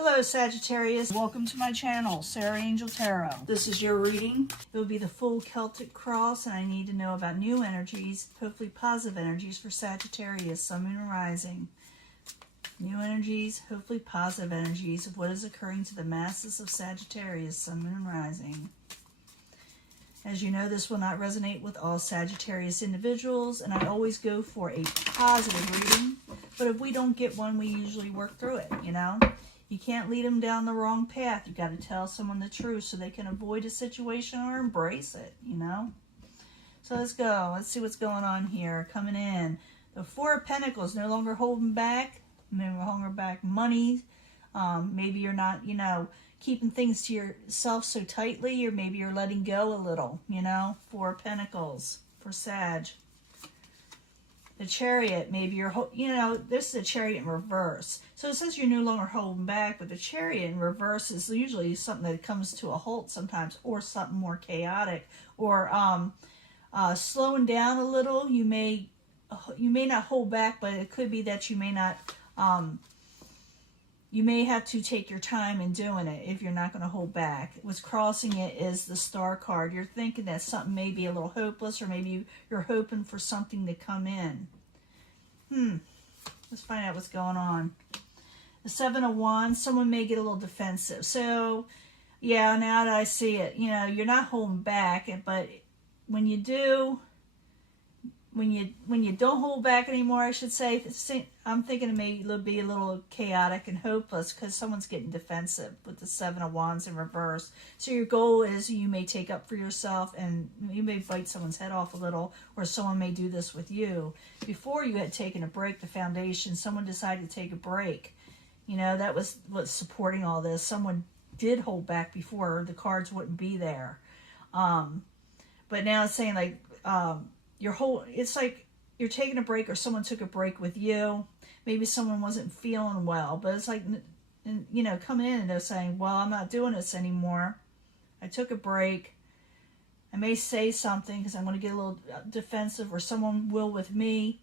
Hello Sagittarius, welcome to my channel, Sarah Angel Tarot. This is your reading. It will be the full Celtic cross, and I need to know about new energies, hopefully positive energies for Sagittarius, Sun, Moon, and Rising. New energies, hopefully positive energies of what is occurring to the masses of Sagittarius, Sun, Moon, and Rising. As you know, this will not resonate with all Sagittarius individuals, and I always go for a positive reading, but if we don't get one, we usually work through it, you know? You can't lead them down the wrong path. You got to tell someone the truth so they can avoid a situation or embrace it, you know? So let's go. Let's see what's going on here. Coming in. The Four of Pentacles, no longer holding back. No longer back money. Maybe you're not, you know, keeping things to yourself so tightly, or maybe you're letting go a little, you know? Four of Pentacles for Sag. The Chariot, maybe you're, you know, this is a Chariot in reverse. So it says you're no longer holding back, but the Chariot in reverse is usually something that comes to a halt sometimes, or something more chaotic, or slowing down a little. You may not hold back, but it could be that you may not, you may have to take your time in doing it if you're not going to hold back. What's crossing it is the Star card. You're thinking that something may be a little hopeless, or maybe you're hoping for something to come in. Let's find out what's going on. The Seven of Wands, someone may get a little defensive. So, yeah, now that I see it, you know, you're not holding back, but when you do, when you don't hold back anymore, I should say, I'm thinking it may be a little chaotic and hopeless because someone's getting defensive with the Seven of Wands in reverse. So your goal is you may take up for yourself, and you may bite someone's head off a little, or someone may do this with you. Before you had taken a break, the foundation, someone decided to take a break. You know, that was what's supporting all this. Someone did hold back before, the cards wouldn't be there. But now it's saying like, it's like you're taking a break, or someone took a break with you. Maybe someone wasn't feeling well, but it's like, you know, coming in and they're saying, well, I'm not doing this anymore. I took a break. I may say something because I'm going to get a little defensive, or someone will with me,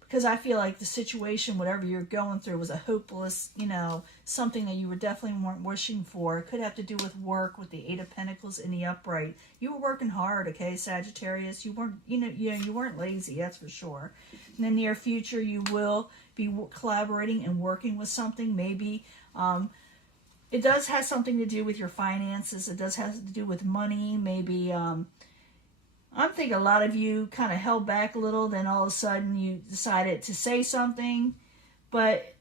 because I feel like the situation, whatever you're going through, was a hopeless, you know, something that you were definitely weren't wishing for. It could have to do with work, with the Eight of Pentacles in the upright. You were working hard, okay, Sagittarius. You weren't, you weren't lazy, that's for sure. In the near future, you will be collaborating and working with something. Maybe it does have something to do with your finances. It does have to do with money. Maybe I'm thinking a lot of you kind of held back a little, then all of a sudden you decided to say something, but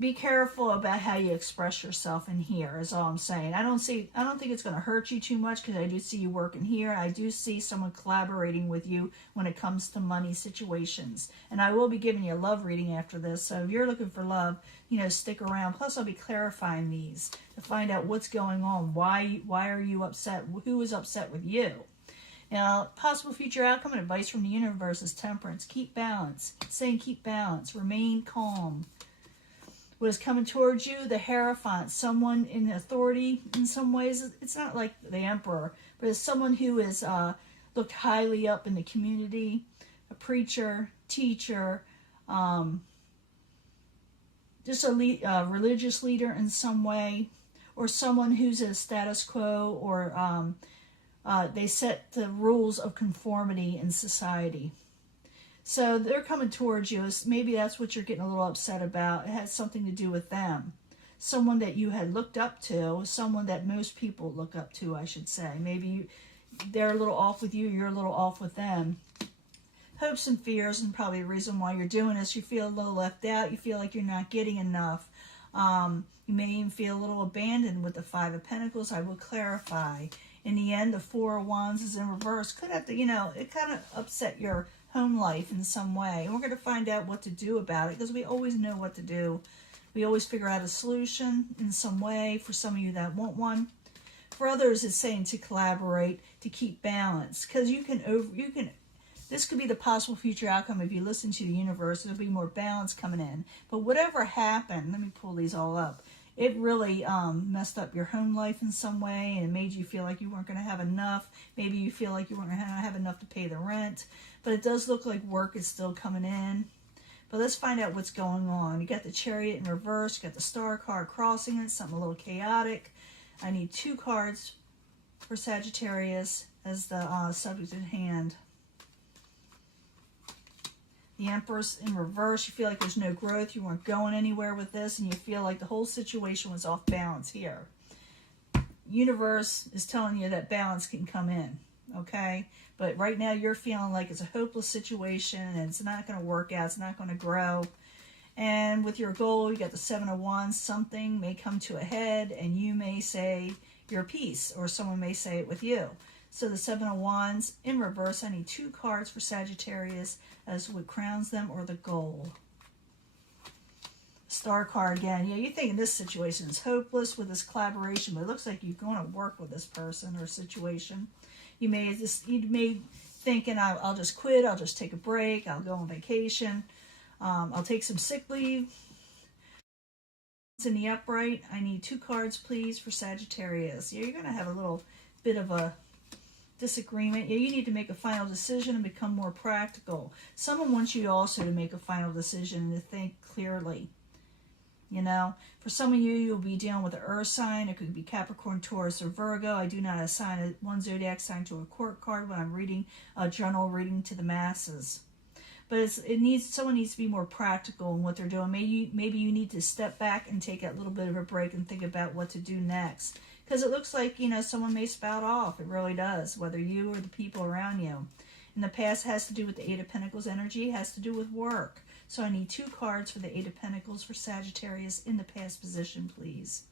be careful about how you express yourself in here is all I'm saying. I don't think it's going to hurt you too much, because I do see you working here. I do see someone collaborating with you when it comes to money situations. And I will be giving you a love reading after this, so if you're looking for love, you know, stick around. Plus I'll be clarifying these to find out what's going on. Why are you upset? Who is upset with you? Now, possible future outcome and advice from the universe is Temperance. Keep balance. It's saying keep balance. Remain calm. What is coming towards you? The Hierophant. Someone in authority in some ways. It's not like the Emperor, but it's someone who is looked highly up in the community. A preacher, teacher, just a religious leader in some way, or someone who's a status quo, or they set the rules of conformity in society. So they're coming towards you. Maybe that's what you're getting a little upset about. It has something to do with them. Someone that you had looked up to, someone that most people look up to, I should say. Maybe they're a little off with you, you're a little off with them. Hopes and fears, and probably the reason why you're doing this, you feel a little left out. You feel like you're not getting enough. You may even feel a little abandoned with the Five of Pentacles. I will clarify. In the end, the Four of Wands is in reverse. Could have to, you know, it kind of upset your home life in some way. And we're going to find out what to do about it, because we always know what to do. We always figure out a solution in some way, for some of you that want one. For others, it's saying to collaborate, to keep balance. Because this could be the possible future outcome if you listen to the universe. There'll be more balance coming in. But whatever happened, let me pull these all up. It really messed up your home life in some way, and it made you feel like you weren't going to have enough. Maybe you feel like you weren't going to have enough to pay the rent. But it does look like work is still coming in. But let's find out what's going on. You got the Chariot in reverse. You got the Star card crossing it. Something a little chaotic. I need 2 cards for Sagittarius as the subject at hand. The Empress in reverse. You feel like there's no growth. You weren't going anywhere with this, and you feel like the whole situation was off balance here. Universe is telling you that balance can come in, okay? But right now you're feeling like it's a hopeless situation and it's not going to work out. It's not going to grow. And with your goal, you got the 7 of Wands. Something may come to a head and you may say your piece, or someone may say it with you. So the 7 of Wands in reverse. I need 2 cards for Sagittarius as what crowns them, or the goal. Star card again. Yeah, you're thinking this situation is hopeless with this collaboration, but it looks like you're going to work with this person or situation. You may thinking, I'll just quit, I'll just take a break, I'll go on vacation, I'll take some sick leave. It's in the upright. I need 2 cards, please, for Sagittarius. Yeah, you're going to have a little bit of a disagreement. Yeah, you need to make a final decision and become more practical. Someone wants you also to make a final decision and to think clearly. You know, for some of you, you'll be dealing with an earth sign. It could be Capricorn, Taurus, or Virgo. I do not assign one zodiac sign to a court card when I'm reading a general reading to the masses. But someone needs to be more practical in what they're doing. Maybe you need to step back and take a little bit of a break and think about what to do next. Because it looks like, you know, someone may spout off. It really does, whether you or the people around you. In the past, it has to do with the 8 of Pentacles energy. It has to do with work. So I need 2 cards for the 8 of Pentacles for Sagittarius in the past position, please.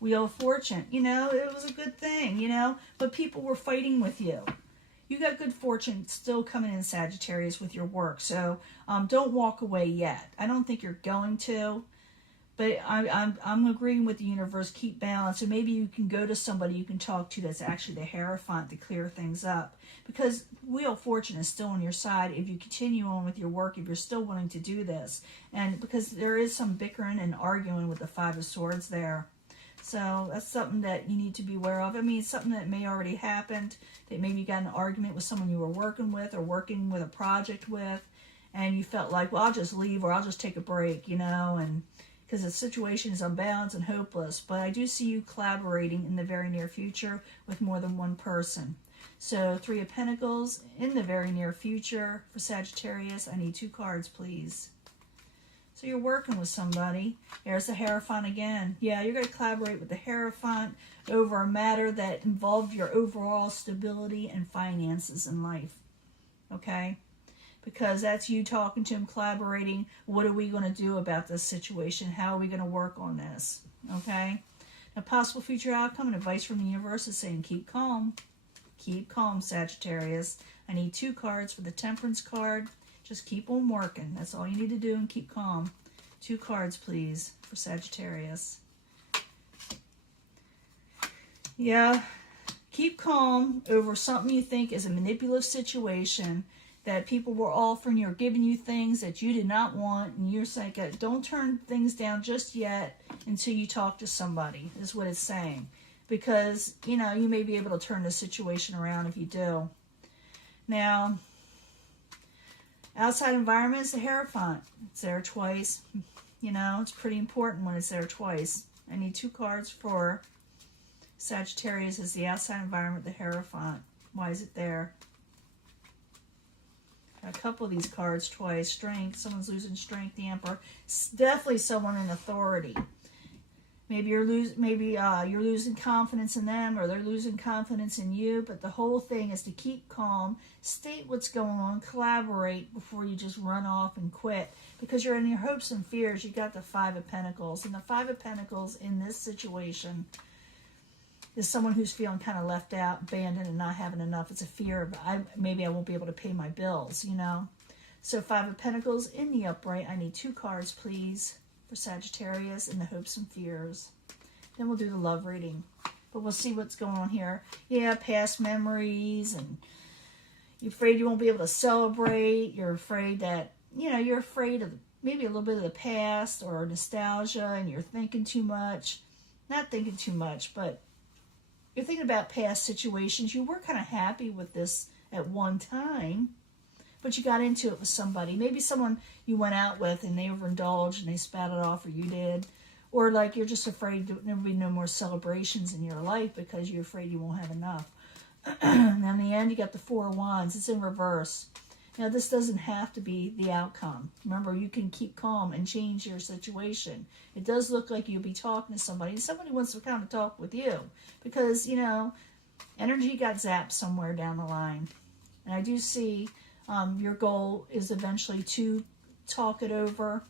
Wheel of Fortune. You know, it was a good thing, you know, but people were fighting with you. You got good fortune still coming in, Sagittarius, with your work. So don't walk away yet. I don't think you're going to. But I'm agreeing with the universe, keep balance. So maybe you can go to somebody you can talk to that's actually the Hierophant to clear things up. Because Wheel of Fortune is still on your side if you continue on with your work, if you're still wanting to do this. And because there is some bickering and arguing with the 5 of Swords there. So that's something that you need to be aware of. I mean, it's something that may already happened. That maybe you got in an argument with someone you were working with or working with a project with. And you felt like, well, I'll just leave or I'll just take a break, you know, and because the situation is unbalanced and hopeless. But I do see you collaborating in the very near future with more than one person. So 3 of Pentacles in the very near future for Sagittarius. I need 2 cards, please. So you're working with somebody. There's the Hierophant again. Yeah, you're going to collaborate with the Hierophant over a matter that involved your overall stability and finances in life. Okay? Because that's you talking to him, collaborating. What are we going to do about this situation? How are we going to work on this? Okay? Now, possible future outcome and advice from the universe is saying keep calm. Keep calm, Sagittarius. I need 2 cards for the Temperance card. Just keep on working. That's all you need to do, and keep calm. 2 cards, please, for Sagittarius. Yeah, keep calm over something you think is a manipulative situation that people were offering you or giving you things that you did not want, and you're saying, don't turn things down just yet until you talk to somebody, is what it's saying. Because, you know, you may be able to turn the situation around if you do. Now, outside environment is the Hierophant. It's there twice. You know, it's pretty important when it's there twice. I need 2 cards for Sagittarius as the outside environment, the Hierophant. Why is it there? Got a couple of these cards twice. Strength. Someone's losing strength. The Emperor. It's definitely someone in authority. Maybe you're losing confidence in them, or they're losing confidence in you. But the whole thing is to keep calm, state what's going on, collaborate before you just run off and quit. Because you're in your hopes and fears. You got the 5 of Pentacles, and the 5 of Pentacles in this situation is someone who's feeling kind of left out, abandoned, and not having enough. It's a fear of maybe I won't be able to pay my bills. You know. So 5 of Pentacles in the upright. I need 2 cards, please, for Sagittarius in the hopes and fears. Then we'll do the love reading. But we'll see what's going on here. Yeah, past memories, and you're afraid you won't be able to celebrate. You're afraid that, you know, you're afraid of maybe a little bit of the past or nostalgia, and you're thinking too much. Not thinking too much, but you're thinking about past situations. You were kind of happy with this at one time, but you got into it with somebody. Maybe someone you went out with and they overindulged and they spat it off, or you did. Or like you're just afraid there'll be no more celebrations in your life because you're afraid you won't have enough. And in the end, you got the Four of Wands. It's in reverse. Now, this doesn't have to be the outcome. Remember, you can keep calm and change your situation. It does look like you'll be talking to somebody. Somebody wants to kind of talk with you because, you know, energy got zapped somewhere down the line. And I do see your goal is eventually to talk it over,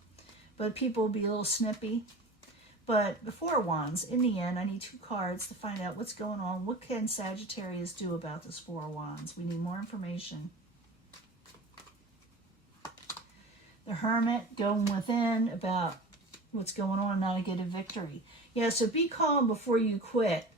but people will be a little snippy. But the Four of Wands, in the end, I need 2 cards to find out what's going on. What can Sagittarius do about this Four of Wands? We need more information. The Hermit, going within about what's going on, not to get a victory. Yeah, so be calm before you quit.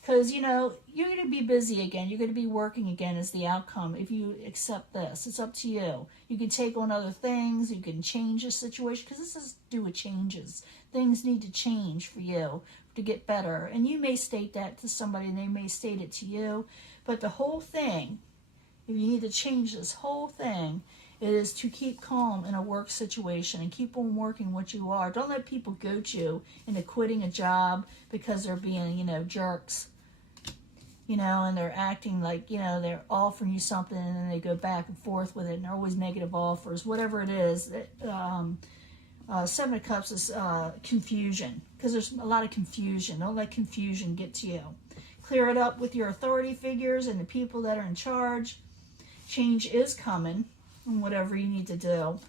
Because, you know, you're going to be busy again. You're going to be working again as the outcome if you accept this. It's up to you. You can take on other things. You can change the situation. Because this has to do with changes. Things need to change for you to get better. And you may state that to somebody and they may state it to you. But the whole thing, if you need to change this whole thing, it is to keep calm in a work situation and keep on working what you are. Don't let people goat you into quitting a job because they're being, you know, jerks. You know, and they're acting like, you know, they're offering you something and then they go back and forth with it and they're always negative offers. Whatever it is, Seven of Cups is confusion, because there's a lot of confusion. Don't let confusion get to you. Clear it up with your authority figures and the people that are in charge. Change is coming in whatever you need to do.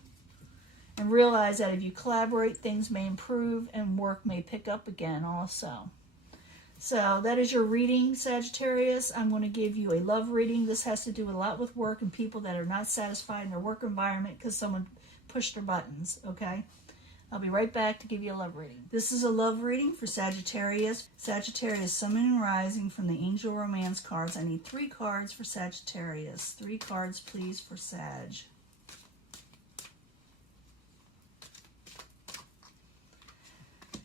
And realize that if you collaborate, things may improve and work may pick up again also. So that is your reading, Sagittarius. I'm going to give you a love reading. This has to do a lot with work and people that are not satisfied in their work environment because someone pushed their buttons, okay? I'll be right back to give you a love reading. This is a love reading for Sagittarius. Sagittarius, Sun, Moon, and Rising from the Angel Romance cards. I need 3 cards for Sagittarius. 3 cards, please, for Sag.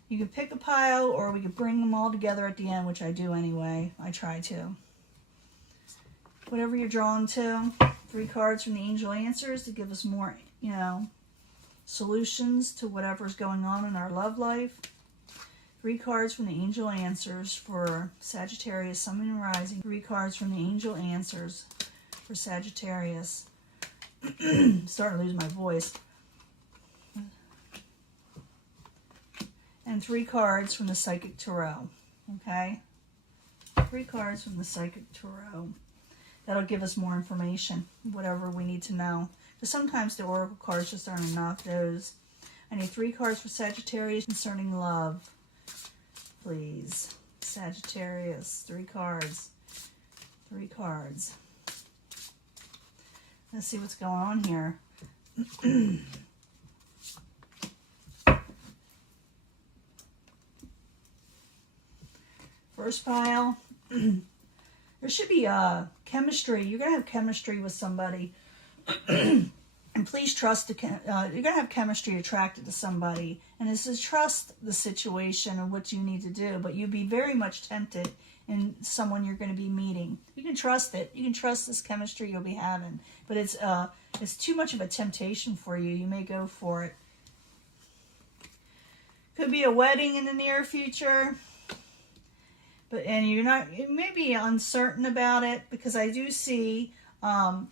You can pick a pile, or we could bring them all together at the end, which I do anyway. I try to. Whatever you're drawn to. 3 cards from the Angel Answers to give us more, you know, solutions to whatever's going on in our love life. 3 cards from the Angel Answers for Sagittarius, Sun, Moon, and Rising. 3 cards from the Angel Answers for Sagittarius. Starting to lose my voice. And 3 cards from the Psychic Tarot, okay? 3 cards from the Psychic Tarot. That'll give us more information, whatever we need to know. Because sometimes the Oracle cards just aren't enough. Those. I need 3 cards for Sagittarius concerning love. Please. Sagittarius, 3 cards. 3 cards. Let's see what's going on here. First pile, there should be chemistry. You're going to have chemistry with somebody. And please trust, you're going to have chemistry attracted to somebody. And this is trust the situation and what you need to do. But you'd be very much tempted in someone you're going to be meeting. You can trust it. You can trust this chemistry you'll be having. But it's too much of a temptation for you. You may go for it. Could be a wedding in the near future. And you're not, you may be uncertain about it, because I do see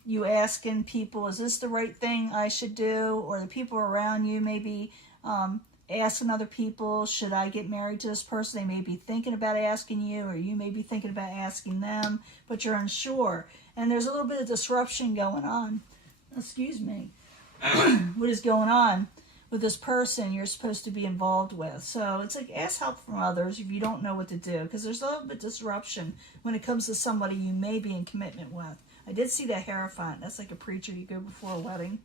you asking people, is this the right thing I should do? Or the people around you may be asking other people, should I get married to this person? They may be thinking about asking you, or you may be thinking about asking them, but you're unsure. And there's a little bit of disruption going on. Excuse me. What is going on with this person you're supposed to be involved with? So it's like, ask help from others if you don't know what to do, because there's a little bit of disruption when it comes to somebody you may be in commitment with. I did see that Hierophant. That's like a preacher. You go before a wedding.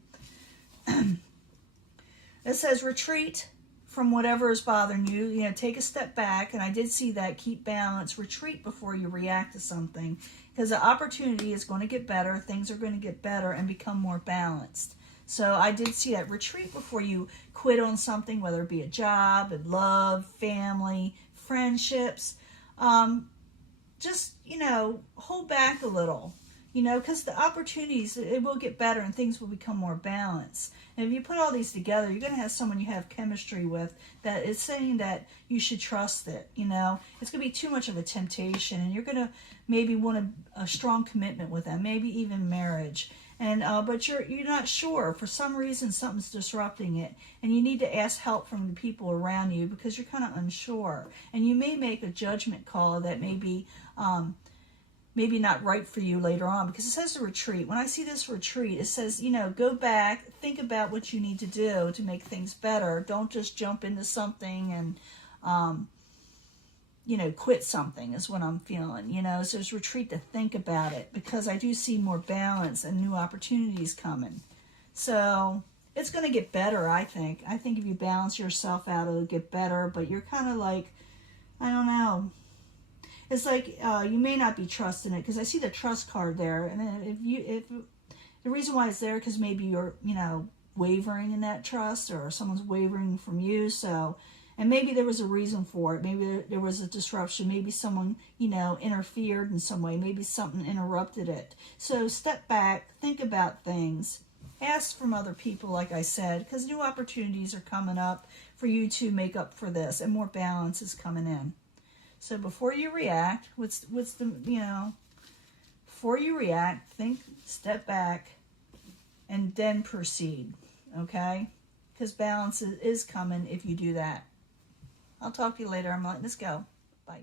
It says retreat from whatever is bothering you. You know, take a step back. And I did see that. Keep balance. Retreat before you react to something, because the opportunity is going to get better. Things are going to get better and become more balanced. So I did see that. Retreat before you quit on something, whether it be a job, love, family, friendships. Just, you know, hold back a little. You know, because the opportunities, it will get better and things will become more balanced. And if you put all these together, you're going to have someone you have chemistry with that is saying that you should trust it, you know. It's going to be too much of a temptation, and you're going to maybe want a strong commitment with them, maybe even marriage. And but you're not sure. For some reason, something's disrupting it, and you need to ask help from the people around you because you're kind of unsure. And you may make a judgment call that maybe not right for you later on, because it says a retreat. When I see this retreat, it says, you know, go back, think about what you need to do to make things better. Don't just jump into something and, you know, quit something is what I'm feeling, you know. So it's retreat to think about it, because I do see more balance and new opportunities coming. So it's going to get better, I think. I think if you balance yourself out, it'll get better, but you're kind of like, I don't know. It's like you may not be trusting it, because I see the trust card there, and if the reason why it's there, because maybe you're, you know, wavering in that trust, or someone's wavering from you. So, and maybe there was a reason for it. Maybe there was a disruption. Maybe someone, you know, interfered in some way. Maybe something interrupted it. So step back, think about things, ask from other people, like I said, because new opportunities are coming up for you to make up for this, and more balance is coming in. So before you react, what's the, you know, before you react, think, step back, and then proceed, okay? Because balance is coming if you do that. I'll talk to you later. I'm letting this go. Bye.